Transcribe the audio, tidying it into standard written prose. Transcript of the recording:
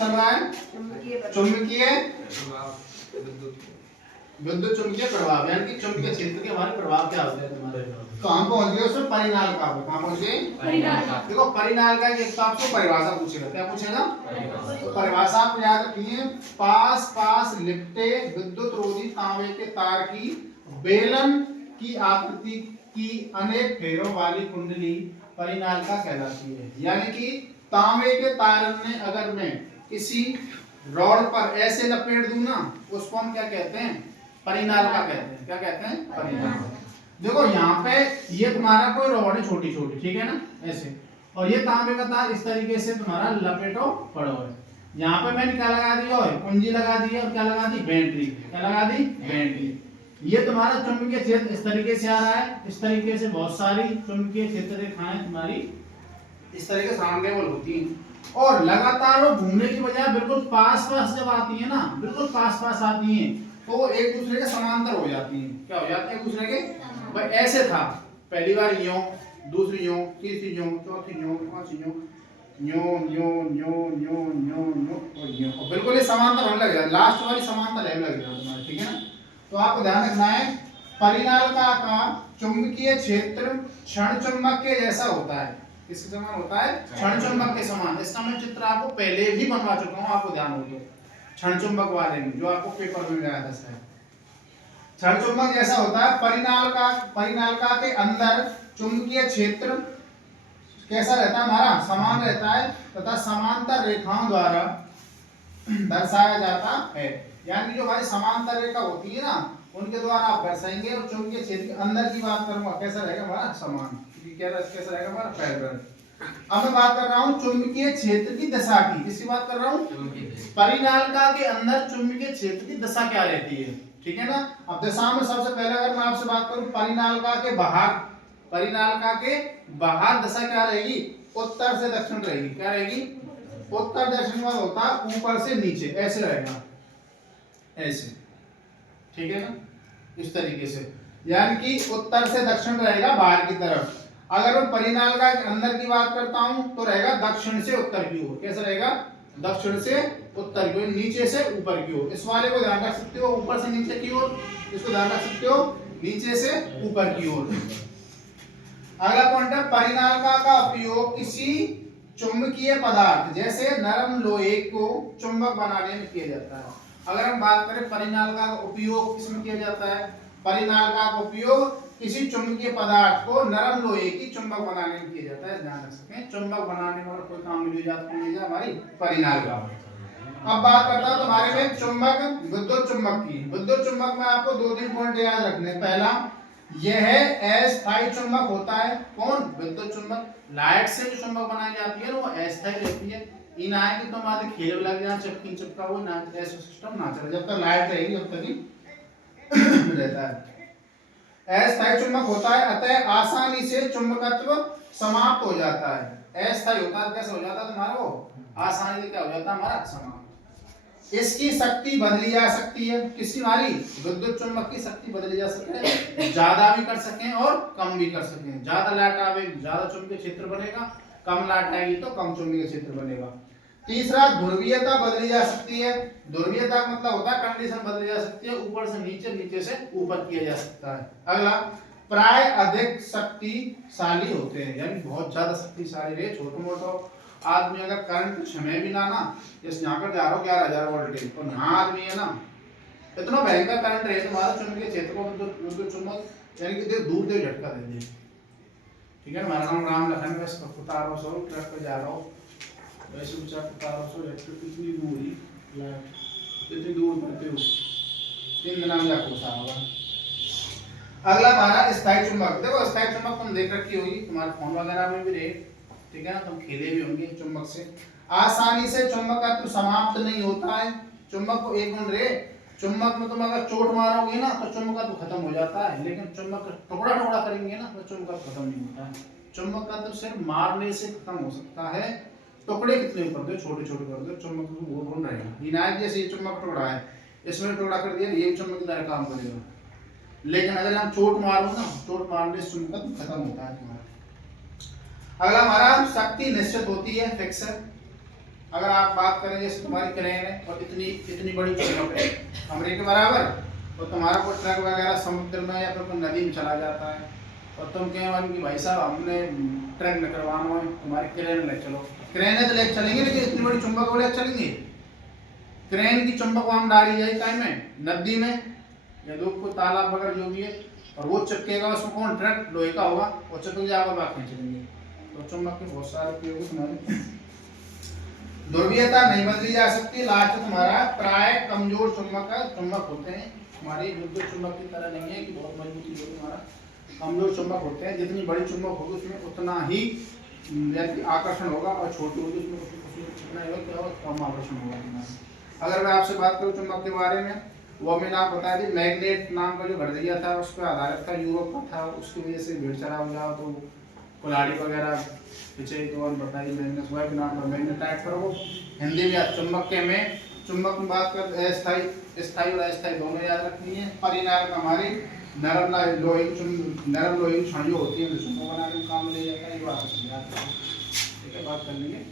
चल रहा है चुंबकीय विद्युत चुंबकीय प्रभाव, यानी कि चुंबकीय क्षेत्र के हमारे प्रभाव क्या होते हैं तुम्हारे। तो हम पहुंच गए उसमें परिनालिका पे। कहां पहुंचे? परिनालिका। देखो परिनालिका की एक तो आपको परिभाषा पूछेगा। क्या पूछेगा? तो परिभाषा आप याद रखिए, पास पास लिपटे विद्युत रोधी तांबे के तार की बेलन की आकृति की अनेक फेरों वाली कुंडली परिनालिका कहलाती है। यानी कि तांबे के तार में अगर मैं किसी रॉड पर ऐसे लपेट दूं ना, उसको हम क्या कहते हैं? परिनालिका कहते हैं। क्या कहते हैं? परिनालिका। देखो यहाँ पे ये तुम्हारा कोई रॉड है छोटी छोटी, ठीक है ना, ऐसे, और ये तांबे का तार इस तरीके से तुम्हारा लपेटो पड़ो है। यहाँ पे मैंने क्या लगा दिया है? कुंजी लगा दी है, और क्या लगा दी? बैटरी। क्या लगा दी? बैटरी। ये तुम्हारा चुंबकीय क्षेत्र इस तरीके से आ रहा है। इस तरीके से बहुत सारी चुंबकीय क्षेत्र रेखाएं तुम्हारी इस तरीके से राउंडेबल होती हैं, और लगातार वो घूमने की बजाय बिल्कुल पास पास जब आती है ना, बिल्कुल पास पास आती हैं, तो वो एक दूसरे के समांतर हो जाती हैं। क्या हो जाते हैं? एक दूसरे के। भाई ऐसे था, पहली बार यूं, दूसरी यूं, तीसरी यूं, चौथी यूं, पांचवी यूं, यूं यूं यूं यूं यूं यूं और यूं, और बिल्कुल ये समांतर होने लग जाए। लास्ट वाली समांतर है लग जाए तुम्हारे, ठीक है ना। तो आपको ध्यान रखना है, परिनालिका का चुंबकीय क्षेत्र क्षण चुंबक के जैसा होता है। किसके समान होता है? क्षण चुंबक के समान। इसका मैं चित्र आपको पहले भी बनवा चुका हूं, आपको ध्यान हो तो क्षण चुंबक वाले में, जो आपको पेपर में आया था शायद। क्षण चुंबक जैसा होता है। परिनालिका के अंदर चुंबकीय क्षेत्र कैसा रहता है? हमारा समान रहता है तथा समांतर रेखाओं द्वारा दर्शाया जाता है। यानी जो हमारी समांतर रेखा होती है ना, उनके द्वारा आप दर्शाएंगे। और चुंबकीय क्षेत्र के अंदर की बात करूंगा, कैसा रहेगा हमारा? समान। कैसा रहेगा हमारा? पैरेलल। अब मैं बात कर रहा हूं चुंबकीय क्षेत्र की दशा की। किसकी बात कर रहा हूं? परिनालिका के अंदर चुंबकीय क्षेत्र की दशा क्या रहती है, ठीक है ना। अब दशा में सबसे पहले अगर मैं आपसे बात करूं परिनालिका के बाहर, परिनालिका के बाहर दशा क्या रहेगी? उत्तर से दक्षिण रहेगी। क्या रहेगी? उत्तर दक्षिण वाला होता है ऊपर से नीचे, ऐसे रहेगा, ऐसे, ठीक है ना, इस तरीके से। यानी कि उत्तर से दक्षिण रहेगा बाहर की तरफ। अगर मैं परिनालिका के अंदर की बात करता हूं तो रहेगा दक्षिण से उत्तर की ओर। कैसा रहेगा? दक्षिण से उत्तर की ओर, नीचे से ऊपर की ओर। इस वाले को ध्यान रख सकते हो, ऊपर से नीचे की ओर। इसको ध्यान रख सकते हो, नीचे से ऊपर की ओर। अगला पॉइंट है, परिनालिका का उपयोग किसी चुंबकीय पदार्थ जैसे नरम लोहे को चुंबक बनाने में किया जाता है। अगर हम बात करें परिनालिका का उपयोग किसमें किया जाता है? परिनालिका का उपयोग किसी चुंबकीय पदार्थ को नरम लोहे की चुंबक बनाने में किया जाता है। ध्यान रख सकते हैं, चुंबक बनाने में कोई काम मिल जाता है हमारी परिनालिका। अब बात करता हूं तुम्हारे में चुंबक, विद्युत चुंबक की। विद्युत चुंबक में आपको दो तीन पॉइंट याद रखने। पहला, यह अस्थायी चुंबक होता है। कौन? विद्युत चुंबक। लाइट से जो चुंबक बनाई जाती है ना, वो अस्थायी रहती है। इन आए कि तुम आते खेल में लग जाए, चिपकी चिपका वो ना, ऐसा सिस्टम ना चले। जब तक लाइट रहेगी तब तक ही रहता है। अस्थायी चुंबक होता है, अतः आसानी से चुंबकत्व समाप्त हो जाता है। अस्थायी होता है, कैसे हो जाता है तुम्हारा? वो आसानी से क्या हो जाता है हमारा? समाप्त। इसकी शक्ति बदली जा सकती है। किसकी? हमारी विद्युत चुंबक की शक्ति बदली जा सकती है। ज्यादा भी कर सकें और कम भी कर सकें। ज्यादा लाइट आवे, ज्यादा चुंबकीय क्षेत्र बनेगा, कम लाइट आएगी तो कम चुंबकीय क्षेत्र बनेगा। तीसरा, ध्रुवीयता बदली जा सकती है। ध्रुवीयता का मतलब होता है कंडीशन बदली जा सकती है, ऊपर से नीचे, नीचे से ऊपर किया जा सकता है। अगला, प्राय अधिक शक्तिशाली होते हैं, यानी बहुत ज्यादा शक्तिशाली रहे। छोटे मोटे आदमी अगर करंट समय भी ना, जैसे यहाँ पर जा रहा हो 11,000 वोल्टेज, और यहाँ आदमी है ना, इतना भयंकर करंट रहे तुम्हारा चुंबकीय क्षेत्र को विद्युत चुंबक यानी कि दूर से झटका दे दे, ठीक है। हमारा नाम राम लखन, वैसे उतारो सो ट्रक पे जा रहा हो, वैसे ऊंचा उतारो सो इतनी दूरी लाइट, इतनी दूर पड़ते हो, 3 दिन में जाकर उतारा होगा। अगला हमारा स्थायी चुंबक। देखो स्थायी चुंबक तुम देख रखी होगी, तुम्हारे फोन वगैरह में भी रहे, ठीक है ना, तुम खेले भी होंगे चुंबक से। आसानी से चुंबकत्व समाप्त नहीं होता है। चुंबक को एक गुण रे, चुंबक में तुम अगर चोट मारोगे ना तो चुंबकत्व खत्म हो जाता है, लेकिन चुंबक टुकड़ा टुकड़ा करेंगे ना तो चुंबकत्व खत्म नहीं होता है। चुंबकत्व सिर्फ मारने से खत्म हो सकता है। टुकड़े कितने कर दो, छोटे छोटे कर दो, चुंबक वो गुण रहेगा। विनायक जैसे चुंबक टुकड़ा है, इसमें टुकड़ा कर दिया, ये चुंबक की तरह काम करेगा। लेकिन अगर हम चोट मारो ना, चोट मारने से चुंबकत्व खत्म होता है तुम्हारा। अगला हमारा, शक्ति निश्चित होती है, फिक्स है। अगर आप बात करें जैसे तुम्हारी क्रेन है और इतनी इतनी बड़ी चुंबक है कमरे के बराबर, तो तुम्हारा कोई ट्रक वगैरह समुद्र में या फिर कोई नदी में चला जाता है और तुम कहें मान कि भाई साहब हमने ट्रक में करवाना है, तुम्हारी क्रेन ले चलो। क्रेन है तो ले चलेंगे, लेकिन इतनी बड़ी चुंबक को ले चलेंगे? क्रेन की चुंबक वहां डाली जाए टाइम में नदी में या दूर को तालाब वगैरह जो भी है, और वो चिपकेगा उसमें कौन? ट्रक लोहे का होगा, वो चिपक जाएगा, बात खींच लेंगे। तो चुंबक के बहुत सारे उपयोग तुम्हारे। ध्रुवीयता नहीं बदली जा सकती। लास्ट तुम्हारा प्राय कमजोर चुंबक होते हैं, हमारी विद्युत चुंबक की तरह नहीं है कि बहुत मजबूती हो। तुम्हारा कमजोर चुंबक होते हैं, जितनी बड़ी चुंबक होगी उसमें उतना ही आकर्षण होगा, और छोटी होगी उसमें उतना ही कम आकर्षण होगा। अगर मैं आपसे बात करूं चुंबक के बारे में, वो मैंने आप बता दी, मैग्नेट नाम का जो भरदिया था उस पर आधारित था, यूरोप का था, उसकी वजह से भीड़ चढ़ा हो जाओ तो कुल्हाड़ी वगैरह पीछे तो और बताइए मैग्नेट वह नाम पर मैग्नेटाइट पर। वो हिंदी में चुंबक के में चुंबक में बात कर स्थायी और अस्थायी दोनों याद रखनी है। परिणाम हमारी नरम लोहे की छड़ियाँ होती है, चुंबक बनाने में काम ले जाता है, ये बात याद रखिए। ठीक है, बात कर लेंगे।